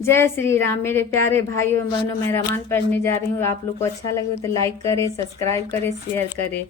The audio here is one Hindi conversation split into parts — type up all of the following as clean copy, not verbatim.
जय श्री राम। मेरे प्यारे भाइयों एवं बहनों, मैं रामायण पढ़ने जा रही हूँ। आप लोग को अच्छा लगे तो लाइक करें, सब्सक्राइब करें, शेयर करें।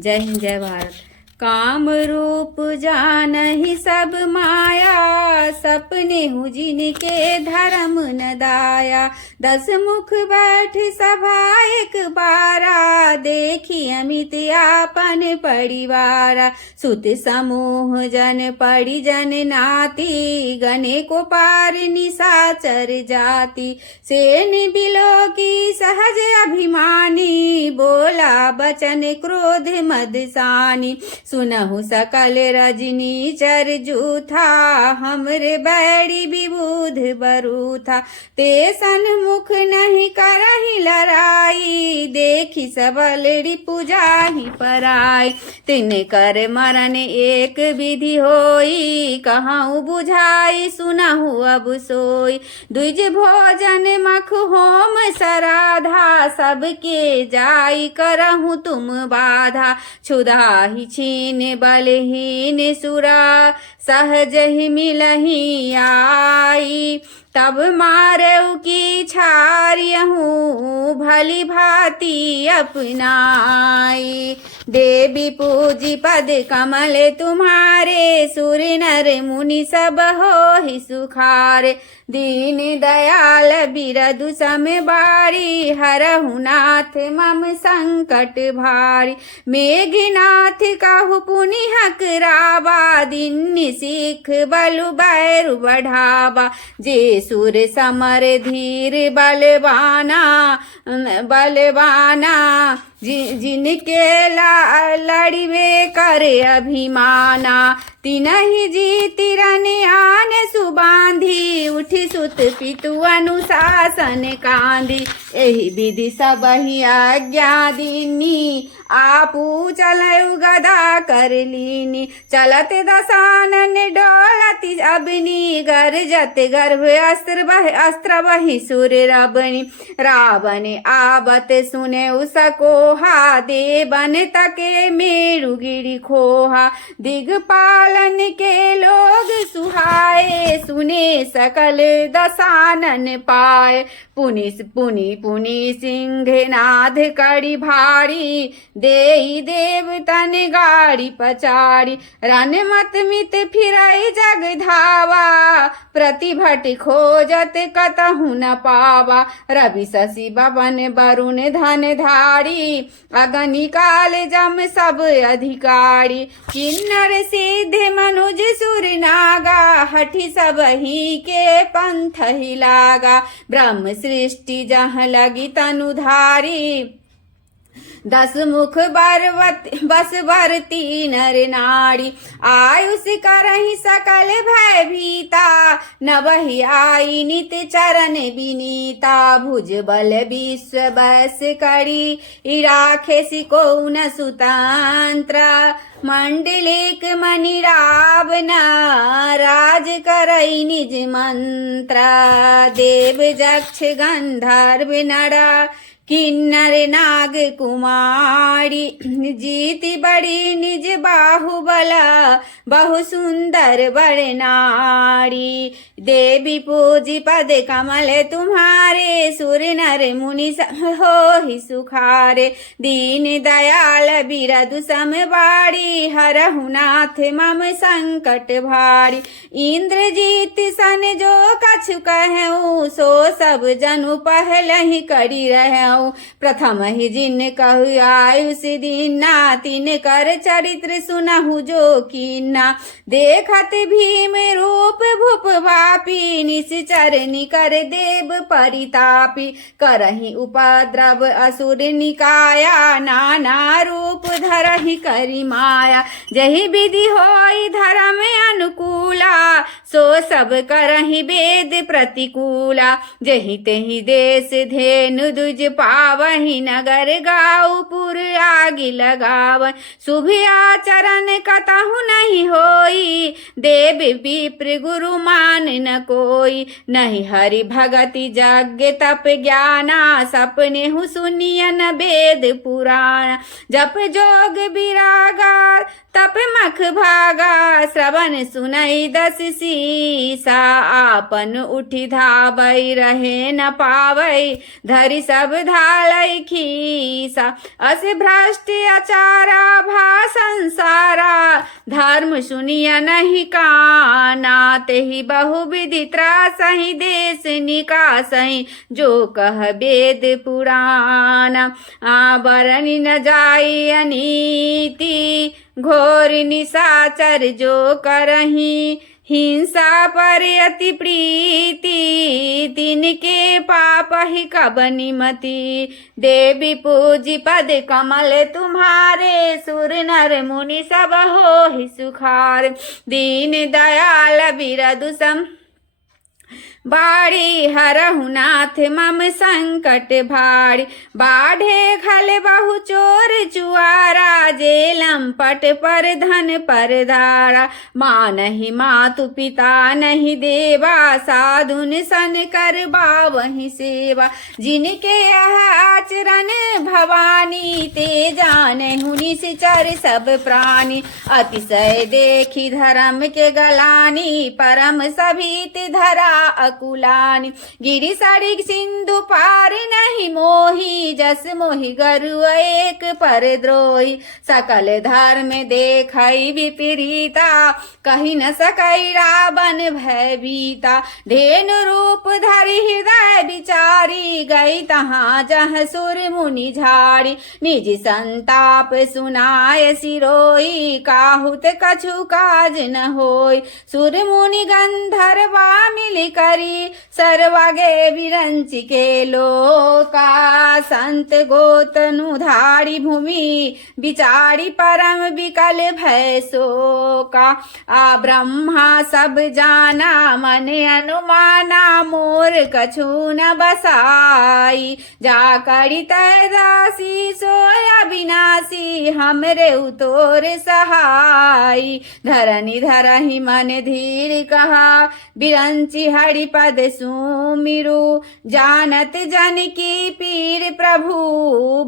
जय हिंद, जय भारत। काम रूप जानहि सब माया, सपने हूँ जिनके धर्म न दाया। 10 मुख बैठ सभा एक बारा, देखी अमित आपन परिवारा। सुत समूह जन परिजन नाती, गने को पार निशाचर जाति। सेन बिलो की सहज अभिमानी, बोला बचन क्रोध मदसानी। सुनहु सकल रजनी चर जूथा, हमरे बैरी विबुध बरूथा। ते सन्मुख नहीं करहि लड़ाई, देखी सबल रिपु जाहि पराई। तिन कर मरण एक विधि होई, कहूँ बुझाई सुनहु अब सोई। द्विज भोजन मख होम सराधा, सबके जाई करहु तुम बाधा। क्षुधा ही छीन बलहीन सुरा, सहज ही मिलही आई। तब मारऊ की छारियहूँ, भली भांति अपनाई। देवी पूजी पद कमल तुम्हारे, सुर नर मुनि सब होहि सुखारे। दीन दयाल बिरदु सम बारी, हरहु नाथ मम संकट भारी। मेघनाथ कहु पुनि हकरावा, दिन सिख बलु बैरु बढ़ावा। जे सुर समर धीर बलवाना, जिनके लड़िवे कर अभिमाना। तिनहि जीति रन आन सुबांधी, उठि सुत पितु अनुशासन कांधी। एहि विधि सबहि आज्ञा दीनी, आपू चलऊ गदा कर लीनी। चलत दसानन डोलति अबनी, गरजत गर्भ अस्त्र बहि सुर रबनी। रावण आवत सुने उसकोहा, देवन तके मेरु गिरि खोहा। दिगपालन के लोग सुहाए, सुने सकल दसानन पाए। पुनि सिंहनाद कड़ी भारी, देई देवतन गाड़ी पचारी। रन मत मित फिरई जग धावा, प्रतिभट खोजत कतहु न पावा। रवि शशि बवन वरुण धन धारी, अगनि काल जम सब अधिकारी। किन्नर सिद्ध मनुज सुर नागा, हठि सबहि के पंथ ही लागा। ब्रह्म सृष्टि जहाँ लगी तनुधारी, 10 मुख बस भरती नर नारी। आयुष करहि सकल भय भीता, नवहि आई नित चरण विनीता। भुज बल विश्व बस करी, राखे सिको न सुतंत्र। मंडलिक मणि रावना, राज करई निज मंत्र। देव जक्ष गंधर्व नरा, किन्नर नाग कुमारी। जीति बड़ी निज बाहुबला, बहु सुंदर बड़ नारी। देवी पूजी पद कमल तुम्हारे, सुर नर मुनि होहि सुखारे। दीन दयाल बिरदु सम बारी, हरहु नाथ मम संकट भारी। इंद्रजीत सन जो कछु कहूँ, सो सब जनु पहलहि करी रहूँ। प्रथम ही जिन कहु आयुष दीना, तिन कर चरित्र सुनहु जो कीना। देखत भीम रूप भूप भापी, निश्चर निकर देव परितापी। करहि उपद्रव असुर निकाया, नाना रूप धरहि करि माया। जहि विधि होई धर्म अनुकूला, सो सब करहि वेद प्रतिकूला। जहि तेहि देश धेनु दुज पावहि नगर गाऊपुर आग लगाव शुभ आचरण कतहु नहीं होई देव विप्र गुरु मान न कोई नहीं हरि भगति यज्ञ तप ज्ञाना सपने हु सुनियन वेद पुराण जप जोग विरागा तप मख भागा श्रवण सुनई दस सीसा आपन उठी धावई रहे न पावई धरि सब धालई खीसा अस भ्रष्ट आचारा भा संसारा धर्म सुनिया नहीं काना तेहि बहुविधि त्रासहि देश निकासहि जो कह वेद पुराण आवरणी न जाई अनीति घोर निशाचर जो करही हिंसा पर अति प्रीति तिनके पाप ही कबनि मति देवी पूजी पद कमल तुम्हारे सुर नर मुनि सब हो ही सुखार दीन दयाल बिरदु सम बाड़ी हरहु नाथ मम संकट भाड़ी बाढ़े खल बहु चोर चुआरा जेलम पट पर धन पर धारा माँ नहीं मातु पिता नहीं देवा साधुन सन कर बावहि सेवा जिनके आचरण भवानी ते जाने हुनि सिचर सब प्राणी अतिशय देखी धर्म के गलानी परम सभीत धरा अकुलानी गिरि सड़िक सिंधु पार नहीं मोही जस मोहि गरु एक पर द्रोही सकल धर्म देखई विपरीता कही न सकई रावण भयभीता धेनु रूप धरि हृदय विचारी गई तहाँ जह सुर मुनि झाड़ी निज संताप सुनाय सिरोई काहुत कछु काज न होई सुर मुनि गंधर्वा मिल करी सर्वागे विरंच के लोका संत गोतनु धारी भूमि बिचारी परम विकल भय शोका आ ब्रह्मा सब जाना मन अनुमाना मोर कछु न बसाई जा करी दासी सोया विनाशी हमरे उतोर सहाई धरनी धरहि मन धीर कहा बिरंची हरि पद सुमिरु जानत जन की पीर प्रभु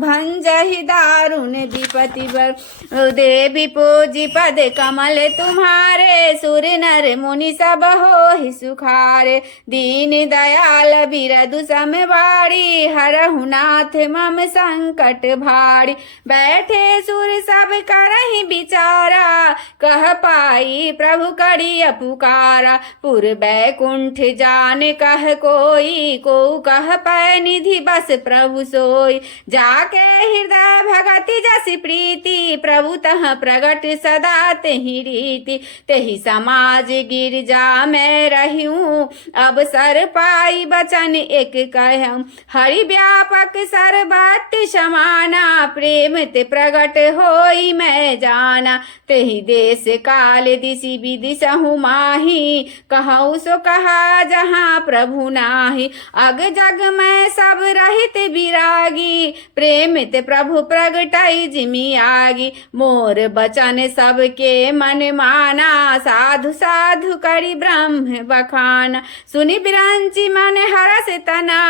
भंजहि दारुण विपति बर देवी पूजी पद कमल तुम्हारे सुर नर मुनि सब हो ही सुखारे दीन दयाल बिरदु समवाड़ी हरहु नाथ मम संकट भाड़ी बैठे सुर सब करहि विचारा कह पाई प्रभु करिय पुकारा पुर बैकुंठ जान कह कोई को कह पै निधि बस प्रभु सोई जाके हृदय भगति जस प्रीति प्रभु तह प्रगट सदा तेहि रीति तेहि समाज गिरजा मैं रहूं अब सर पाई बचन एक कहूं हरि व्यापक सर्वत्र समाना प्रेम ते प्रगट होई मैं जाना तेहि देश काल दिशि विदिशहु माही कहूँ सो कहा जहाँ प्रभु नाही अग जग में सब रहित विरागी प्रेम ते प्रभु प्रगटाई जिमि आगी मोर बचन सबके मन माना साधु साधु करी ब्रह्म बखाना सुनि बिरंची मन हरस तना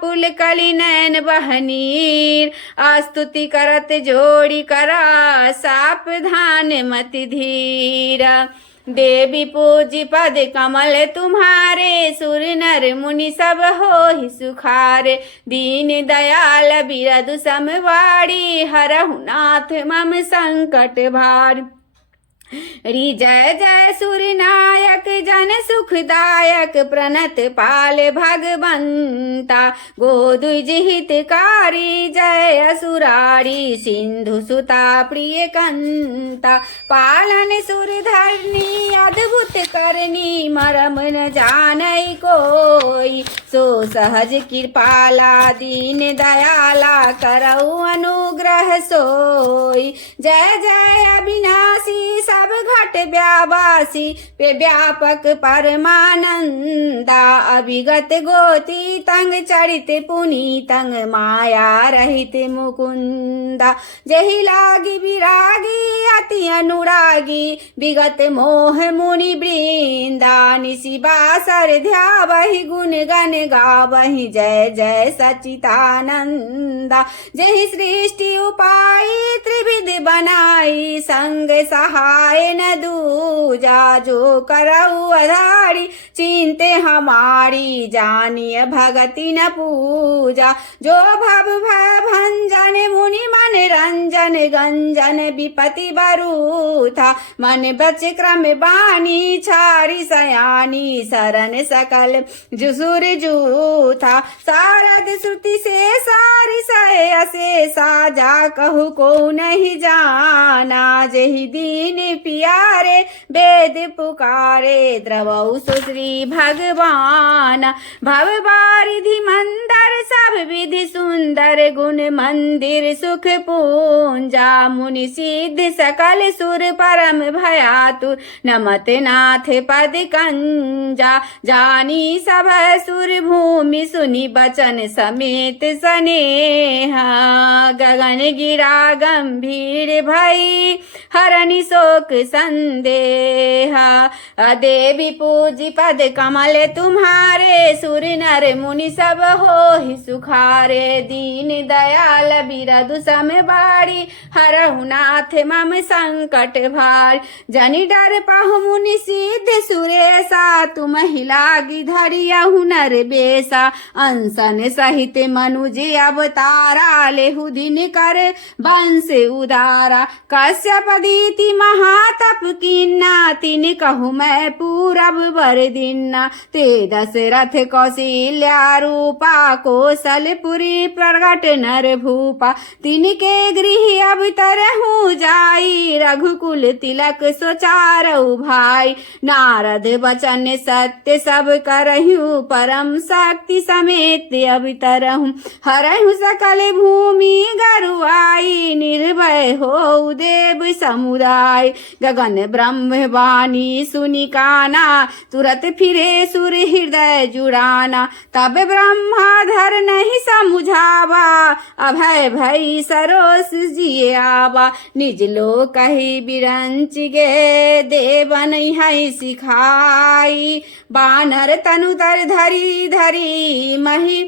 पुल कली नैन बहनीर स्तुति करत जोड़ी करा सावधान मति धीरा देवी पूजी पद कमल तुम्हारे सुर नर मुनि सब हो ही सुखारे दीन दयाल बिरदु समवाड़ी हरहु नाथ मम संकट भारी री जय जय सुर नायक जन सुखदायक प्रणत पाल भगवंता गोदुज हितकारी जय असुरारी सिंधु सुता प्रिय कंता पालन सुर धरनी अद्भुत करनी मरम न जानई कोई सो सहज कृपाला दीन दयाला करऊ अनुग्रह सोई जय जय अविनाशी सब घट व्यावासी पे व्यापक परमानंदा अभिगत गोती तंग चरित पुनीतंग माया रहित मुकुंदा जहि लागी विरागी अति अनुरागी विगत मोह मुनि वृंदा निशि बासर ध्यावहि गुण गण गावहि जय जय सच्चिदानंदा जहि सृष्टि उपाय त्रिविध बनाई संग सहाय न दूजा जो करऊ आधारी चिंते हमारी जानिय भगति न पूजा जो भव भंजन मुनि मन रंजन गंजन विपति बरूथा मन बच क्रम बानी छारी सयानी शरण सकल जुसुर जूथा सारद श्रुति से सारी सय अशेषा जा कहु को नहीं जाना जहि दीन प्यारे वेद पुकारे द्रवौ सुश्री भगवान भव बारिधि मंदर सब विधि सुंदर गुण मंदिर सुख पूंजा मुनि सिद्ध सकल सुर परम भयातुर नमत नाथ पद कंजा जानी सब सुर भूमि सुनि बचन समेत स्नेहा गगन गिरा गंभीर भई हरनि शोक संदेहा देवी पूजी पद कमल तुम्हारे सुर नर मुनि सब हो सुखारे दीन दयाल बिरदु सम बाड़ी हरहु नाथ मम संकट भार जनि डर पाहु मुनि सिद्ध सुरेशा तुम हिलागी धरियहु नर बेसा अंसन सहित मनुज अवतारा लेहु दिन कर वंश उदारा कश्यप दीति महातप किन्ना तिन कहु मैं पूरब वर दिन्ना ते दशरथ कौशल्या रूपा कौशलपुरी प्रगट नर भूपा तिनके गृह अब तरहु जाई रघुकुल तिलक सोचारऊ भाई नारद बचन सत्य सब करहु परम शक्ति समेत अब तरहु हरहु सकल भूमि गरुआई निर्भय हो देव समुदाय गगन ब्रह्म वाणी सुनि काना तुरत फिरे सुर हृदय जुड़ाना तब ब्रह्माधर नहीं समुझावा अभय भई सरोस जिए आवा निज लोक कही बिरंच गे देवन है सिखाई बानर तनु तर धरी धरी मही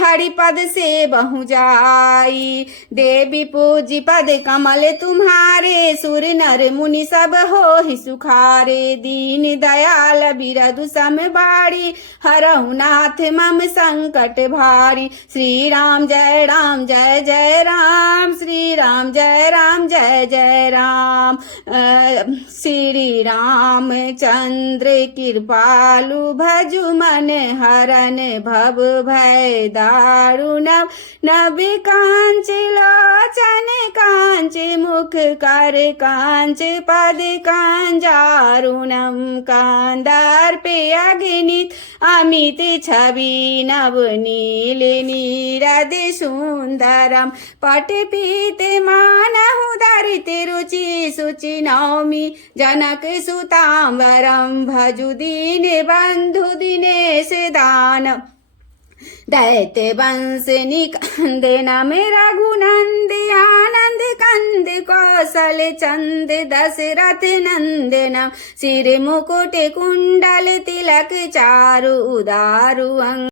हरिपद से बहु जाई देवी पूजी पद कमल तुम्हारे सुर नर मुनि सब हो सुखारे दीन दयाल बिरदु सम बाड़ी हरहु नाथ मम संकट भारी श्री राम जय जय राम श्री राम जय जय राम श्री राम चंद्र कृपालु भजु मन हरन भव भय दारुण नबि कांच लोचन कांच मुख कर कांच पद कांजारुणम कांदार्पे अग्नित अमित छवि नव नील नीरद सुंदरम पट पीत मानहु धरित रुचि सुचि नौमि जनक सुतांबरम भजु दीन बंधु दिनेश दान दैत्य वंश निकंदन रघुनंद आनंद कंद कौशल चंद दशरथ नंदन सिर मुकुट कुंडल तिलक चारु उदारु अंग